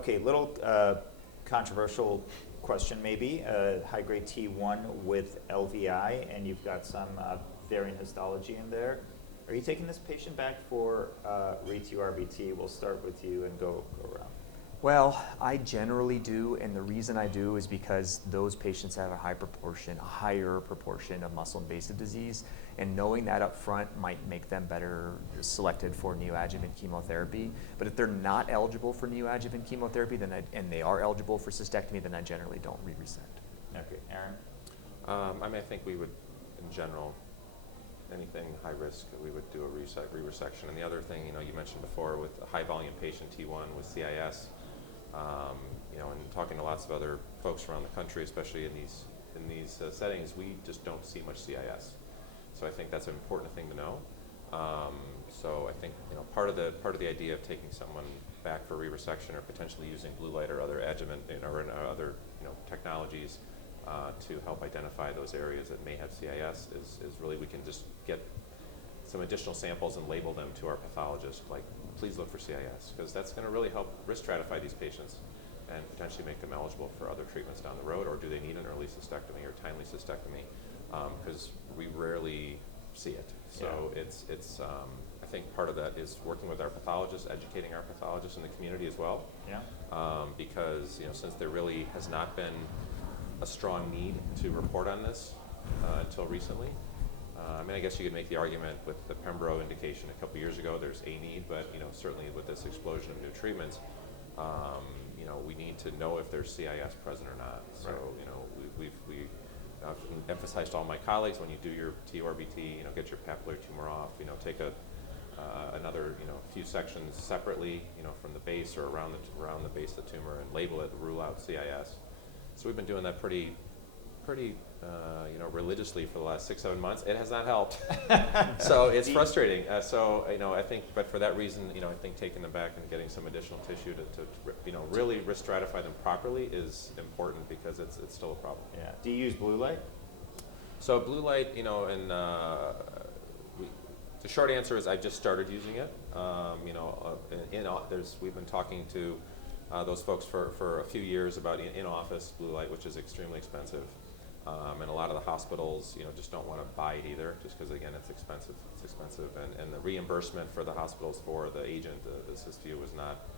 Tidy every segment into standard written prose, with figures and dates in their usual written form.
Okay, little controversial question maybe. High-grade T1 with LVI, and you've got some variant histology in there. Are you taking this patient back for RETU-RBT? We'll start with you and go around. Well, I generally do, and the reason I do is because those patients have a higher proportion of muscle invasive disease, and knowing that up front might make them better selected for neoadjuvant chemotherapy. But if they're not eligible for neoadjuvant chemotherapy, and they are eligible for cystectomy, then I generally don't re-resect. Okay, Aaron? I mean, I think we would, in general, anything high risk, we would do a re-resection. And the other thing, you mentioned before with a high volume patient T1 with CIS, and talking to lots of other folks around the country, especially in these settings, we just don't see much CIS. So I think that's an important thing to know. So I think part of the idea of taking someone back for re-resection or potentially using blue light or other adjuvant or other technologies to help identify those areas that may have CIS is really we can just get some additional samples and label them to our pathologist, like please look for CIS, because that's going to really help risk stratify these patients and potentially make them eligible for other treatments down the road, or do they need an early cystectomy or timely cystectomy, because we rarely see it. So it's I think part of that is working with our pathologists, educating our pathologists in the community as well. Yeah. Because since there really has not been a strong need to report on this until recently. I mean, I guess you could make the argument with the Pembro indication a couple years ago, there's a need, but certainly with this explosion of new treatments, we need to know if there's CIS present or not. So, we've emphasized to all my colleagues, when you do your TURBT, get your papillary tumor off, take another few sections separately, from the base or around the base of the tumor, and label it, rule out CIS. So we've been doing that pretty religiously for the last 6-7 months. It has not helped. So it's frustrating. I think, but for that reason, I think taking them back and getting some additional tissue to really risk stratify them properly is important, because it's still a problem. Yeah. Do you use blue light? So blue light, the short answer is I just started using it. We've been talking to those folks for a few years about in-office blue light, which is extremely expensive. And a lot of the hospitals, just don't want to buy it either, just because, again, it's expensive. It's expensive, and the reimbursement for the hospitals for the agent, the Cysview, was not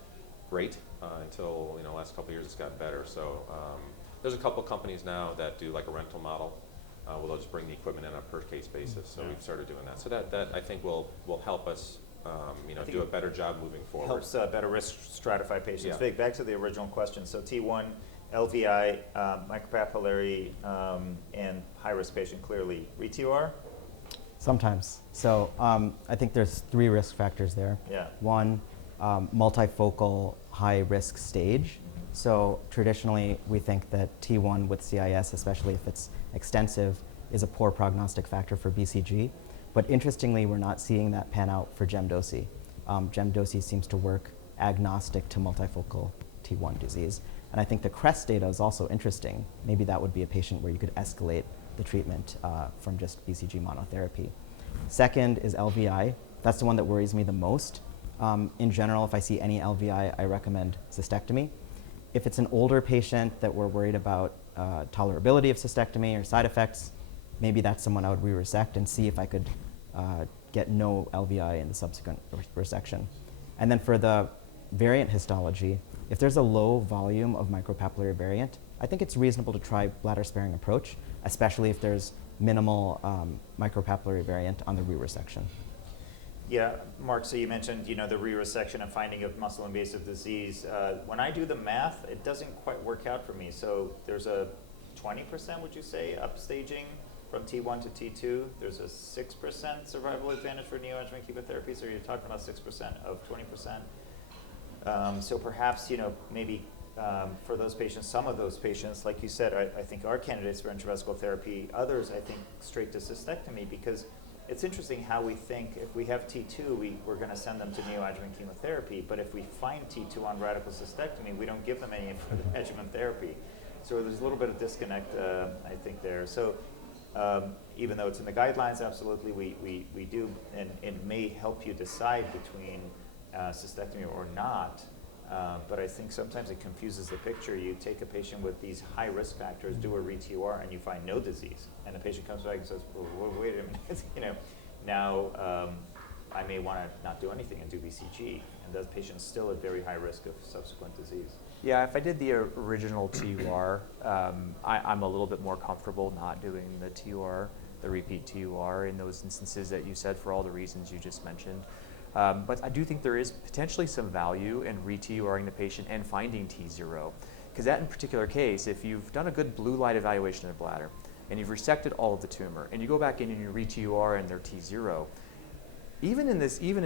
great until last couple of years it's gotten better. So there's a couple companies now that do like a rental model, where they'll just bring the equipment in on a per case basis. So we've started doing that. So that I think will help us, do a better job moving forward. Helps better risk stratify patients. Yeah. Vic, back to the original question. So T1, LVI, micropapillary, and high-risk patient, clearly RETU-R? Sometimes. So I think there's 3 risk factors there. Yeah. 1, multifocal high-risk stage. So traditionally, we think that T1 with CIS, especially if it's extensive, is a poor prognostic factor for BCG. But interestingly, we're not seeing that pan out for Gemdosi. Gemdosi seems to work agnostic to multifocal T1 disease. And I think the CREST data is also interesting. Maybe that would be a patient where you could escalate the treatment from just BCG monotherapy. Second is LVI. That's the one that worries me the most. In general, if I see any LVI, I recommend cystectomy. If it's an older patient that we're worried about tolerability of cystectomy or side effects, maybe that's someone I would re-resect and see if I could get no LVI in the subsequent resection. And then for the variant histology, if there's a low volume of micropapillary variant, I think it's reasonable to try bladder sparing approach, especially if there's minimal micropapillary variant on the re-resection. Yeah, Mark, so you mentioned, the re-resection and finding of muscle invasive disease. When I do the math, it doesn't quite work out for me. So there's a 20%, would you say, upstaging from T1 to T2. There's a 6% survival advantage for neoadjuvant chemotherapy. So you're talking about 6% of 20%. So perhaps, maybe for those patients, some of those patients, like you said, I think are candidates for intravesical therapy. Others, I think, straight to cystectomy, because it's interesting how we think if we have T2, we're going to send them to neoadjuvant chemotherapy. But if we find T2 on radical cystectomy, we don't give them any adjuvant therapy. So there's a little bit of disconnect, I think, there. So even though it's in the guidelines, absolutely, we do, and it may help you decide between cystectomy or not. But I think sometimes it confuses the picture. You take a patient with these high risk factors, do a re-TUR, and you find no disease. And the patient comes back and says, well, wait a minute, now I may want to not do anything and do BCG. And those patients still at very high risk of subsequent disease. Yeah, if I did the original TUR, I'm a little bit more comfortable not doing the TUR, the repeat TUR in those instances that you said for all the reasons you just mentioned. But I do think there is potentially some value in re-TURing the patient and finding T0. Because that in particular case, if you've done a good blue light evaluation of the bladder and you've resected all of the tumor and you go back in and you re-TUR and they're T0, even in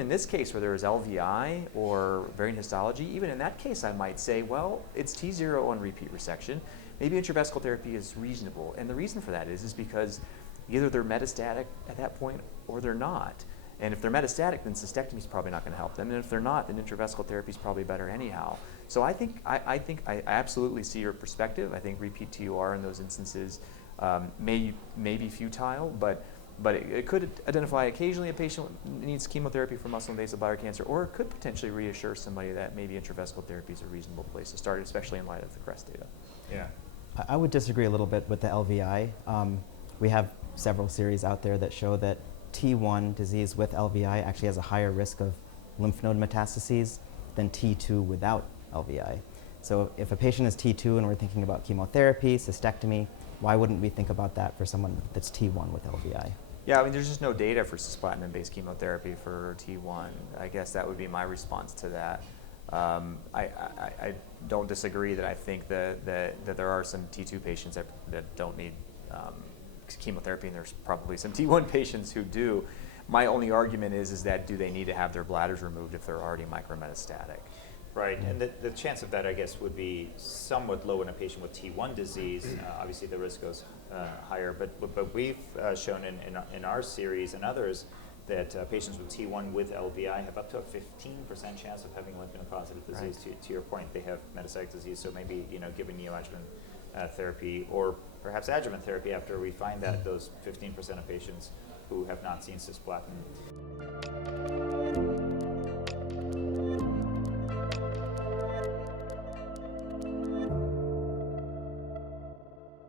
this case where there is LVI or variant histology, even in that case I might say, well, it's T0 on repeat resection. Maybe intravesical therapy is reasonable. And the reason for that is because either they're metastatic at that point or they're not. And if they're metastatic, then cystectomy is probably not going to help them. And if they're not, then intravesical therapy is probably better anyhow. So I I absolutely see your perspective. I think repeat TUR in those instances may be futile, but it could identify occasionally a patient needs chemotherapy for muscle invasive bladder cancer, or it could potentially reassure somebody that maybe intravesical therapy is a reasonable place to start, especially in light of the CREST data. Yeah. I would disagree a little bit with the LVI. We have several series out there that show that T1 disease with LVI actually has a higher risk of lymph node metastases than T2 without LVI. So if a patient is T2 and we're thinking about chemotherapy, cystectomy, why wouldn't we think about that for someone that's T1 with LVI? Yeah, I mean, there's just no data for cisplatin-based chemotherapy for T1. I guess that would be my response to that. I don't disagree that I think that there are some T2 patients that don't need chemotherapy, and there's probably some T1 patients who do. My only argument is that do they need to have their bladders removed if they're already micrometastatic? Right, and the chance of that, I guess, would be somewhat low in a patient with T1 disease. Obviously, the risk goes higher, but we've shown in our series and others that patients with T1 with LVI have up to a 15% chance of having lymph node positive disease. Right. To your point, they have metastatic disease, so maybe giving neoadjuvant therapy or perhaps adjuvant therapy after we find that those 15% of patients who have not seen cisplatin.